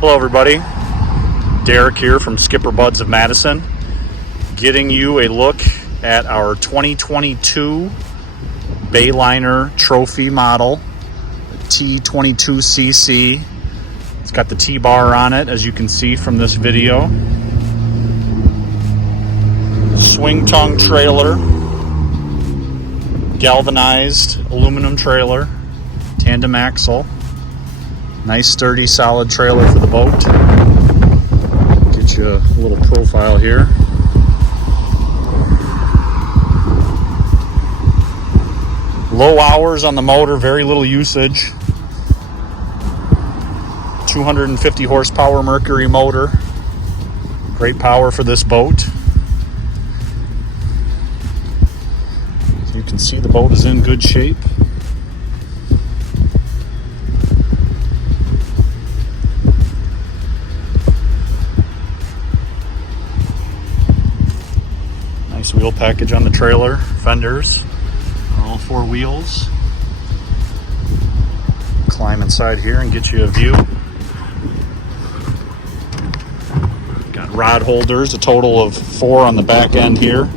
Hello everybody, Derek here from SkipperBud's of Madison, getting you a look at our 2022 Bayliner trophy model, T22cc. It's got the T-bar on it, as you can see from this video. Swing tongue trailer, galvanized aluminum trailer, tandem axle. Nice, sturdy, solid trailer for the boat. Get you a little profile here. Low hours on the motor, very little usage. 250 horsepower Mercury motor. Great power for this boat. So you can see the boat is in good shape. Nice wheel package on the trailer, fenders, all four wheels. Climb inside here and get you a view. Got rod holders, a total of 4 on the back end here.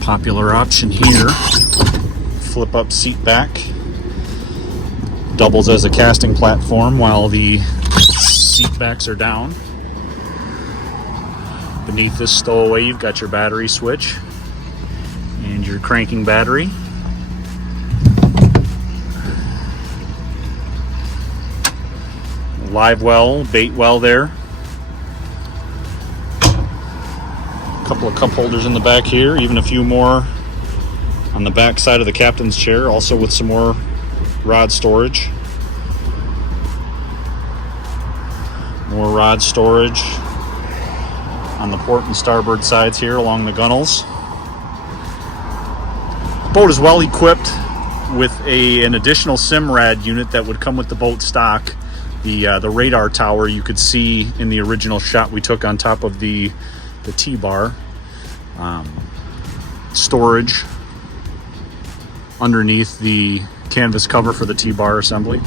Popular option here, flip up seat back. Doubles as a casting platform while the seat backs are down. Beneath this stowaway, you've got your battery switch and your cranking battery. Live well, bait well there. A couple of cup holders in the back here, even a few more on the back side of the captain's chair, also with some more rod storage. More rod storage on the port and starboard sides here along the gunnels. The boat is well equipped with an additional SIMRAD unit that would come with the boat stock. The radar tower you could see in the original shot we took on top of the T-bar. Storage underneath the canvas cover for the T-bar assembly.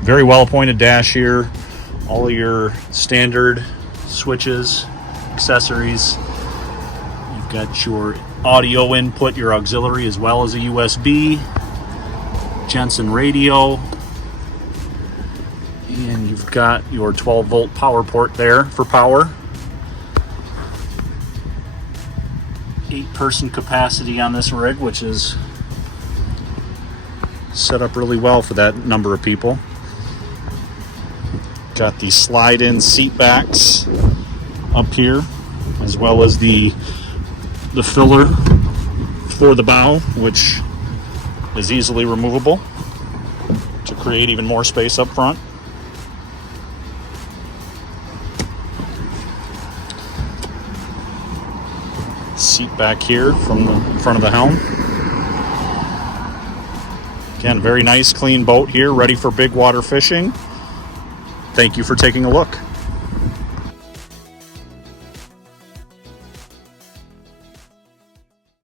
Very well appointed dash here. All of your standard switches, accessories. You've got your audio input, your auxiliary, as well as a USB, Jensen radio, and you've got your 12-volt power port there for power. 8-person capacity on this rig, which is set up really well for that number of people. Got the slide-in seat backs up here, as well as the filler for the bow, which is easily removable to create even more space up front. Seat back here from the front of the helm. Again, very nice, clean boat here, ready for big water fishing. Thank you for taking a look.